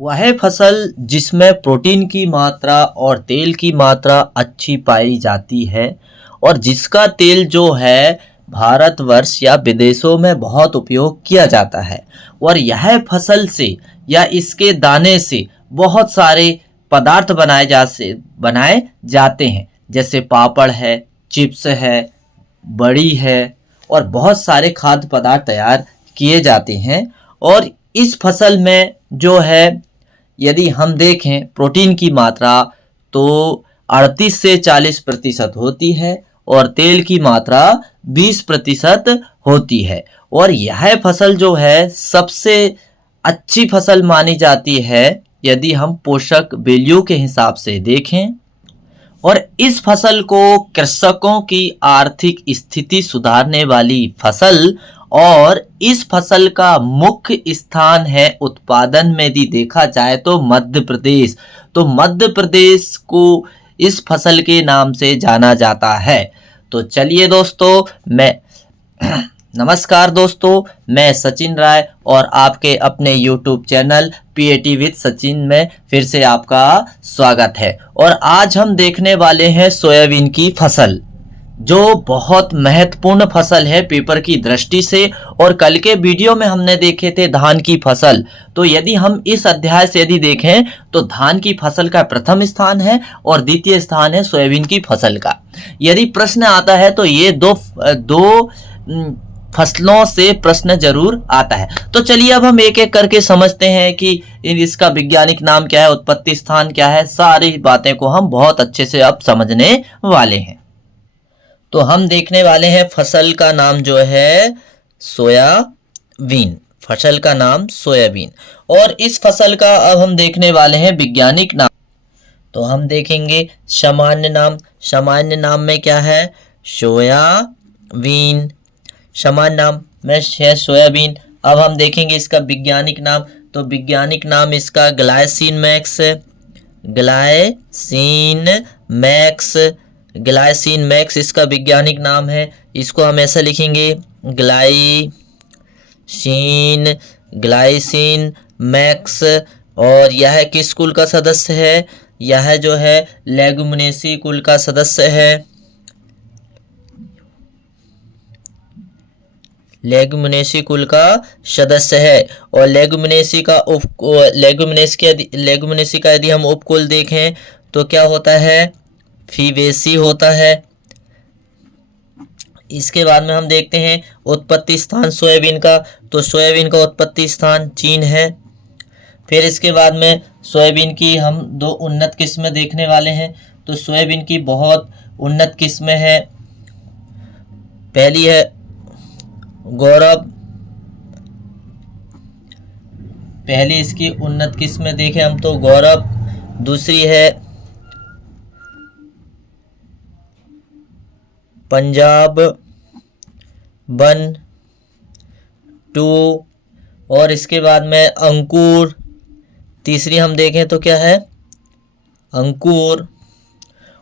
वह फसल जिसमें प्रोटीन की मात्रा और तेल की मात्रा अच्छी पाई जाती है और जिसका तेल जो है भारतवर्ष या विदेशों में बहुत उपयोग किया जाता है। और यह फसल से या इसके दाने से बहुत सारे पदार्थ बनाए जाते हैं, जैसे पापड़ है, चिप्स है, बड़ी है और बहुत सारे खाद्य पदार्थ तैयार किए जाते हैं। और इस फसल में जो है, यदि हम देखें प्रोटीन की मात्रा तो 38 से 40% होती है और तेल की मात्रा 20% होती है। और यह फसल जो है सबसे अच्छी फसल मानी जाती है यदि हम पोषक वैल्यू के हिसाब से देखें। और इस फसल को कृषकों की आर्थिक स्थिति सुधारने वाली फसल और इस फसल का मुख्य स्थान है उत्पादन में यदि देखा जाए तो मध्य प्रदेश। तो मध्य प्रदेश को इस फसल के नाम से जाना जाता है। तो चलिए दोस्तों, नमस्कार दोस्तों, मैं सचिन राय और आपके अपने YouTube channel PAT with Sachin में फिर से आपका स्वागत है। और आज हम देखने वाले हैं सोयाबीन की फसल, जो बहुत महत्वपूर्ण फसल है पेपर की दृष्टि से। और कल के वीडियो में हमने देखे थे धान की फसल। तो यदि हम इस अध्याय से यदि देखें तो धान की फसल का प्रथम स्थान है और द्वितीय स्थान है सोयाबीन की फसल का। यदि प्रश्न आता है तो ये दो फसलों से प्रश्न जरूर आता है। तो चलिए अब हम एक एक करके समझते हैं कि इसका वैज्ञानिक नाम क्या है, उत्पत्ति स्थान क्या है। सारी बातें को हम बहुत अच्छे से अब समझने वाले हैं। तो हम देखने वाले हैं फसल का नाम जो है सोयाबीन। फसल का नाम सोयाबीन। और इस फसल का अब हम देखने वाले हैं वैज्ञानिक नाम। तो हम देखेंगे सामान्य नाम। सामान्य नाम में क्या है? सोयाबीन। सामान्य नाम में है सोयाबीन। अब हम देखेंगे इसका वैज्ञानिक नाम। तो वैज्ञानिक नाम इसका glycine max. Glycine max. Glycine max इसका वैज्ञानिक नाम है। इसको हम ऐसा लिखेंगे ग्लाइसिन मैक्स। और यह किस कुल का सदस्य है? यह जो है लेगुमिनेसी कुल का सदस्य है। लेगुमिनेसी कुल का सदस्य है। और लेगुमिनेसी का यदि हम उपकुल देखें तो क्या होता है? फीवेसी होता है। इसके बाद में हम देखते हैं उत्पत्ति स्थान सोयाबीन का। तो सोयाबीन का उत्पत्ति स्थान चीन है। फिर इसके बाद में सोयाबीन की हम दो उन्नत किस्में देखने वाले हैं। तो सोयाबीन की बहुत उन्नत किस्में हैं। पहली है गौरव। पहली इसकी उन्नत किस्में देखें हम तो गौरव। दूसरी है पंजाब 1-2। और इसके बाद में अंकुर। तीसरी हम देखें तो क्या है? अंकुर।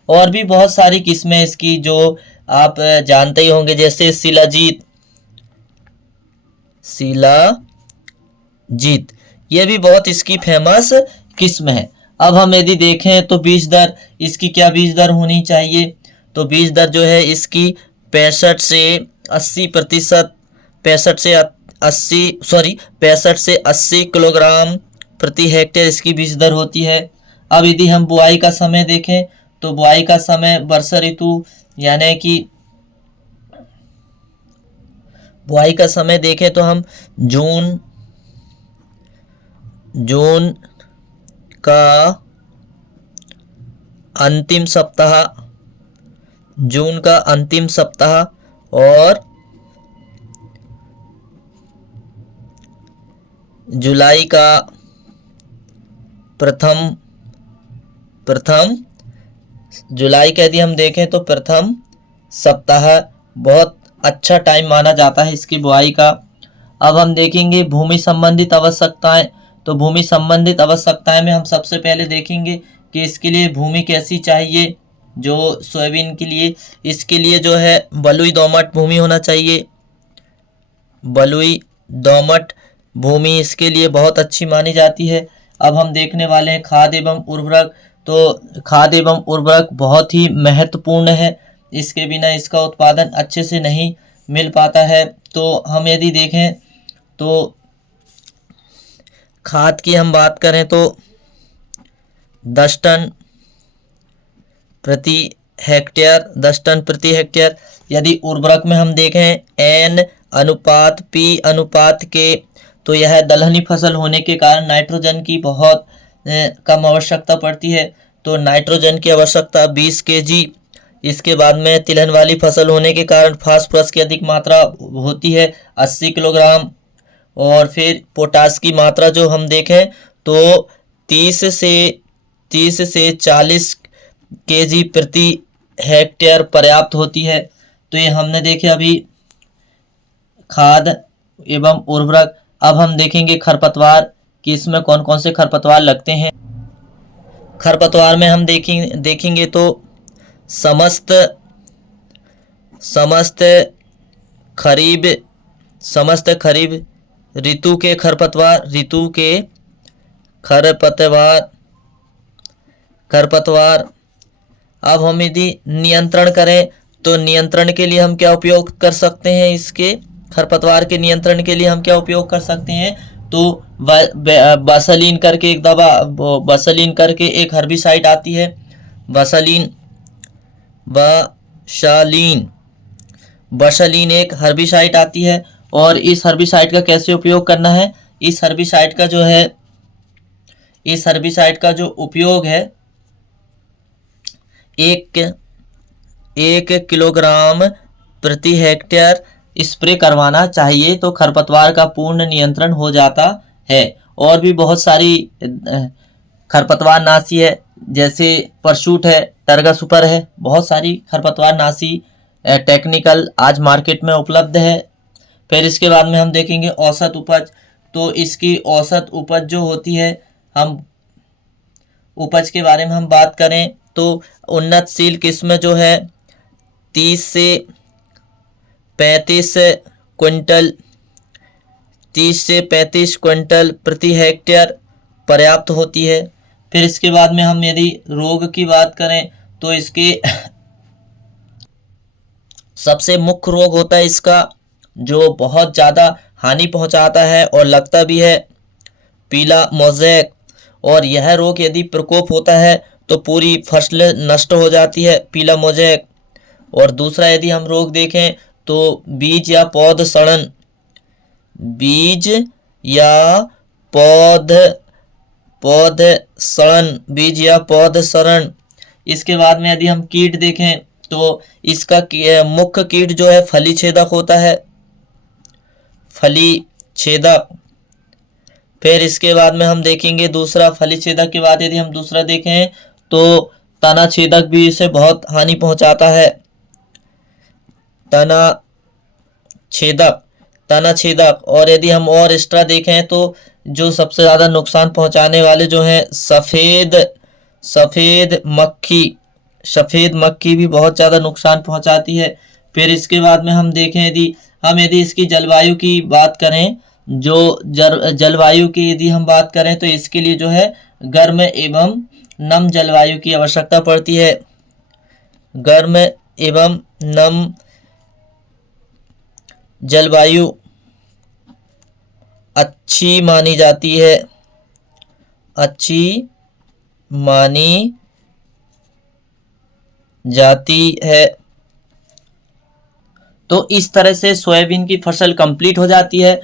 और भी बहुत सारी किस्में इसकी जो आप जानते ही होंगे, जैसे शिलाजीत। ये भी बहुत इसकी फेमस किस्म है। अब हम यदि देखें तो बीज दर, इसकी क्या बीज दर होनी चाहिए? तो बीज दर जो है इसकी 65 से 80 किलोग्राम प्रति हेक्टेयर इसकी बीज दर होती है। अब यदि हम बुआई का समय देखें तो बुआई का समय वर्षा ऋतु यानी कि बुआई का समय देखें तो हम जून का अंतिम सप्ताह और जुलाई का प्रथम जुलाई का यदि हम देखें तो प्रथम सप्ताह बहुत अच्छा टाइम माना जाता है इसकी बुआई का। अब हम देखेंगे भूमि संबंधित आवश्यकताएं। तो भूमि संबंधित आवश्यकताएं में हम सबसे पहले देखेंगे कि इसके लिए भूमि कैसी चाहिए। जो सोयाबीन के लिए, इसके लिए जो है बलुई दोमट भूमि होना चाहिए। बलुई दोमट भूमि इसके लिए बहुत अच्छी मानी जाती है। अब हम देखने वाले हैं खाद एवं उर्वरक। तो खाद एवं उर्वरक बहुत ही महत्वपूर्ण है, इसके बिना इसका उत्पादन अच्छे से नहीं मिल पाता है। तो हम यदि देखें तो खाद की हम बात करें तो 10 टन प्रति हेक्टेयर, 10 टन प्रति हेक्टेयर। यदि उर्वरक में हम देखें N अनुपात P अनुपात K, तो यह दलहनी फसल होने के कारण नाइट्रोजन की बहुत कम आवश्यकता पड़ती है। तो नाइट्रोजन की आवश्यकता 20 kg। इसके बाद में तिलहन वाली फसल होने के कारण फास्फोरस की अधिक मात्रा होती है 80 किलोग्राम। और फिर पोटास की मात्रा जो हम देखें तो 30 से 40 kg प्रति हेक्टेयर पर्याप्त होती है। तो ये हमने देखे अभी खाद एवं उर्वरक। अब हम देखेंगे खरपतवार कि इसमें कौन कौन से खरपतवार लगते हैं। खरपतवार में हम देखेंगे तो समस्त खरीफ ऋतु के खरपतवार। अब हम यदि नियंत्रण करें तो नियंत्रण के लिए हम क्या उपयोग कर सकते हैं, इसके खरपतवार के नियंत्रण के लिए हम क्या उपयोग कर सकते हैं। तो बसलीन करके एक दवा, बसलीन करके एक हर्बिसाइड आती है, बसलीन एक हर्बिसाइड आती है। और इस हर्बिसाइड का कैसे उपयोग करना है, इस हर्बिसाइड का जो उपयोग है 1 किलोग्राम प्रति हेक्टेयर स्प्रे करवाना चाहिए, तो खरपतवार का पूर्ण नियंत्रण हो जाता है। और भी बहुत सारी खरपतवार नाशी है, जैसे परशूट है, टर्गा सुपर है, बहुत सारी खरपतवार नाशी टेक्निकल आज मार्केट में उपलब्ध है। फिर इसके बाद में हम देखेंगे औसत उपज। तो इसकी औसत उपज जो होती है, हम उपज के बारे में हम बात करें तो उन्नतशील किस्म जो है 30 से 35 क्विंटल प्रति हेक्टेयर पर्याप्त होती है। फिर इसके बाद में हम यदि रोग की बात करें तो इसके सबसे मुख्य रोग होता है इसका जो बहुत ज़्यादा हानि पहुंचाता है और लगता भी है, पीला मोज़ेक। और यह रोग यदि प्रकोप होता है तो पूरी फसल नष्ट हो जाती है, पीला मोज़ेक। और दूसरा यदि हम रोग देखें तो बीज या पौध सड़न। इसके बाद में यदि हम कीट देखें तो इसका मुख्य कीट जो है फली छेदक होता है, फली छेदक। फिर इसके बाद में हम देखेंगे दूसरा, फली छेदक के बाद यदि हम दूसरा देखें तो तना छेदक भी इसे बहुत हानि पहुंचाता है, तना छेदक। और यदि हम और एक्स्ट्रा देखें तो जो सबसे ज़्यादा नुकसान पहुंचाने वाले जो हैं सफ़ेद मक्खी भी बहुत ज़्यादा नुकसान पहुंचाती है। फिर इसके बाद में हम देखें यदि इसकी जलवायु की बात करें, जो जलवायु की यदि हम बात करें तो इसके लिए जो है गर्म एवं नम जलवायु की आवश्यकता पड़ती है, गर्म एवं नम जलवायु अच्छी मानी जाती है। तो इस तरह से सोयाबीन की फसल कंप्लीट हो जाती है।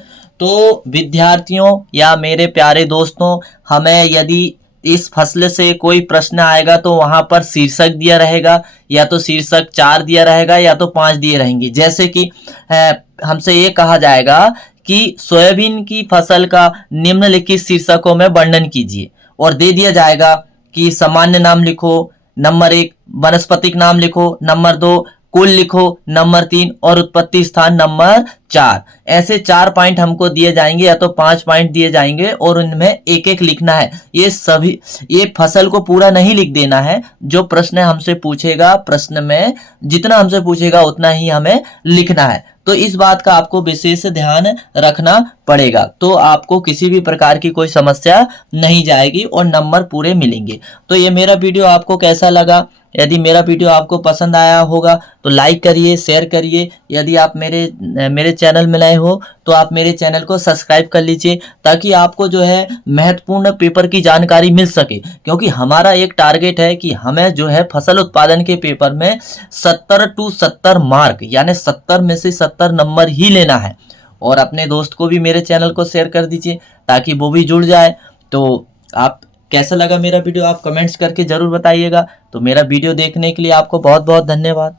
तो विद्यार्थियों या मेरे प्यारे दोस्तों, हमें यदि इस फसल से कोई प्रश्न आएगा तो वहां पर शीर्षक दिया रहेगा, या तो शीर्षक 4 दिया रहेगा या तो 5 दिए रहेंगे। जैसे कि हमसे ये कहा जाएगा कि सोयाबीन की फसल का निम्नलिखित शीर्षकों में वर्णन कीजिए, और दे दिया जाएगा कि सामान्य नाम लिखो, नंबर 1 वनस्पतिक नाम लिखो, नंबर 2 कुल लिखो, नंबर 3 और उत्पत्ति स्थान नंबर 4, ऐसे 4 पॉइंट हमको दिए जाएंगे या तो 5 पॉइंट दिए जाएंगे और उनमें एक एक लिखना है। ये फसल को पूरा नहीं लिख देना है। जो प्रश्न हमसे पूछेगा, प्रश्न में जितना हमसे पूछेगा उतना ही हमें लिखना है। तो इस बात का आपको विशेष ध्यान रखना पड़ेगा, तो आपको किसी भी प्रकार की कोई समस्या नहीं जाएगी और नंबर पूरे मिलेंगे। तो ये मेरा वीडियो आपको कैसा लगा? यदि मेरा वीडियो आपको पसंद आया होगा तो लाइक करिए, शेयर करिए। यदि आप मेरे चैनल में नए हो तो आप मेरे चैनल को सब्सक्राइब कर लीजिए, ताकि आपको जो है महत्वपूर्ण पेपर की जानकारी मिल सके। क्योंकि हमारा एक टारगेट है कि हमें जो है फसल उत्पादन के पेपर में 70 टू 70 मार्क, यानी 70 में से 70 नंबर ही लेना है। और अपने दोस्त को भी मेरे चैनल को शेयर कर दीजिए ताकि वो भी जुड़ जाए। तो आप कैसा लगा मेरा वीडियो आप कमेंट्स करके ज़रूर बताइएगा। तो मेरा वीडियो देखने के लिए आपको बहुत बहुत धन्यवाद।